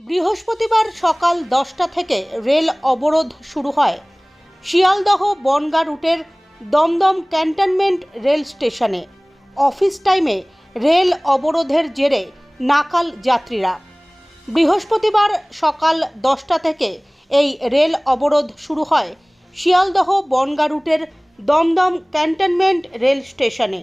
বৃহস্পতিবার সকাল দশটা থেকে রেল অবরোধ শুরু হয়। শিয়ালদহ বনগা রুটের দমদম ক্যান্টনমেন্ট রেল স্টেশনে। অফিস টাইমে রেল অবরোধের জেরে নাকাল যাত্রীরা। বৃহস্পতিবার সকাল দশটা থেকে এই রেল অবরোধ শুরু হয় শিয়ালদহ বনগা রুটের দমদম ক্যান্টনমেন্ট রেল স্টেশনে।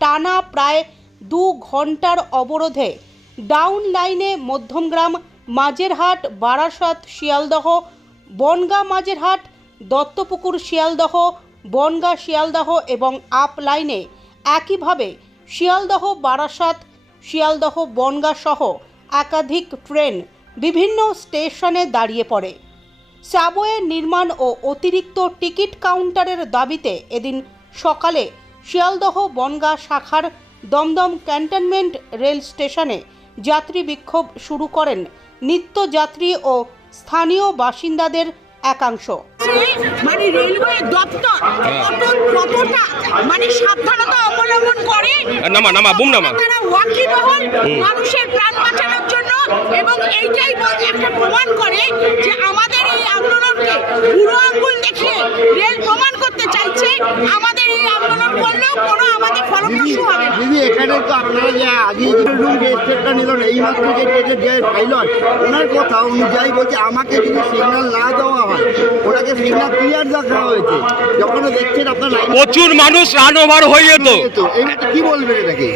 টানা প্রায় দু ঘণ্টার অবরোধে ডাউন লাইনে মধ্যমগ্রাম মাঝেরহাট, বারাসাত, শিয়ালদহ, বনগা মাঝেরহাট, দত্তপুকুর, শিয়ালদহ, বনগা, শিয়ালদহ এবং আপ লাইনে একইভাবে শিয়ালদহ, বারাসাত, শিয়ালদহ, বনগা সহ একাধিক ট্রেন বিভিন্ন স্টেশনে দাঁড়িয়ে পড়ে। সাবওয়ে নির্মাণ ও অতিরিক্ত টিকিট কাউন্টারের দাবিতে এদিন সকালে শিয়ালদহ বনগা শাখার দমদম ক্যান্টনমেন্ট রেল স্টেশনে যাত্রী বিক্ষোভ শুরু করেন নিত্য যাত্রী ও স্থানীয় বাসিন্দাদের একাংশ। মানে রেলওয়ে দপ্তর কতটা মানে সাবধানতা অবলম্বন করে? নামা নামা বুম নামা। তারা ওয়াকিবহল মানুষের প্রাণ বাঁচানোর জন্য এবং এইটাই বল- একটা প্রমাণ করে যে আমাদের এই আন্দোলনকে বুড়ো আঙ্গুল দেখিয়ে রেল প্রমাণ করতে চাইছে আমাদের এই আন্দোলন করলেও কোনো আমাদের ফলপ্রসূ হবে না দিদি এখানে তো আপনারা যে আগে রুম যে স্টেপটা নিল না এই মাত্র যে যে- যে পাইলট ওনার কথা অনুযায়ী বলছে আমাকে যদি সিগন্যাল না দেওয়া হয় ওনাকে সিগন্যাল ক্লিয়ার দেখা হয়েছে। যখন দেখছেন আপনার প্রচুর মানুষ রান ওভার হয়ে যেত। কি বলবেন এটাকে?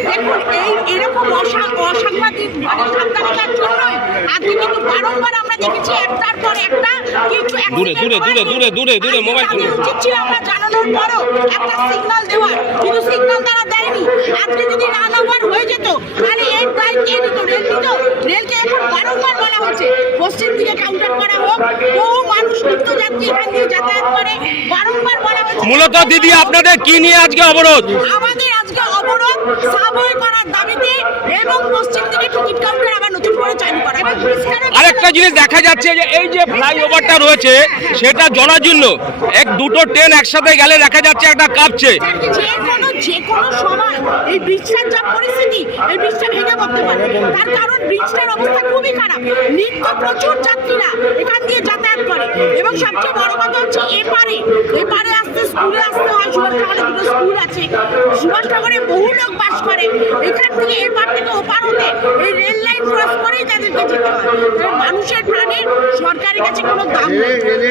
এই এরকম মানে জন্যই আজকে কিন্তু বারংবার আমরা দেখেছি একটার পর একটা কিছু দূরে, দূরে, দূরে, দূরে, দূরে, দূরে, মোবাইল উচিত ছিল আমরা জানানোর পরও একটা সিগন্যাল দেওয়ার। কিন্তু সিগন্যাল তারা আজকে যদি রান ওভার হয়ে যেত তাহলে দায় কে নিত রেল নিত রেলকে এখন বারংবার বলা হচ্ছে পশ্চিম দিকে কাউন্টার করা হোক বহু মানুষ নিত্য যাত্রী এখান দিয়ে যাতায়াত করে। বারংবার বলা হচ্ছে মূলত দিদি আপনাদের কি নিয়ে আজকে অবরোধ? আমাদের আজকে অবরোধ সাবওয়ে করার দাবিতে এবং পশ্চিম দিকে টিকিট কাউন্টার আবার নতুন করে চালু করা আরেকটা জিনিস দেখা যাচ্ছে যে এই যে ফ্লাইওভারটা রয়েছে সেটা জরাজীর্ণ এক দুটো ট্রেন একসাথে গেলে দেখা যাচ্ছে একটা কাঁপছে। যে কোনো সময় এই ব্রিজটার যা পরিস্থিতি, এই ব্রিজটা ভেঙে পড়তে পারে। তার কারণ ব্রিজটার অবস্থা খুবই খারাপ। নিত্য প্রচুর যাত্রীরা এখান দিয়ে যাতায়াত করে। এবং সবচেয়ে বড় কথা হচ্ছে এপারে এপারে আসতে স্কুলে আসতে হয়। সুভাষনগরে দুটো স্কুল আছে। সুভাষনগরে বহু লোক বাস করে। এখান থেকে এপার থেকে ওপার হতে এই রেল লাইন ক্রস করেই তাদেরকে যেতে হয়। মানুষের প্রাণের সরকারের কাছে কোনো দাম নেই।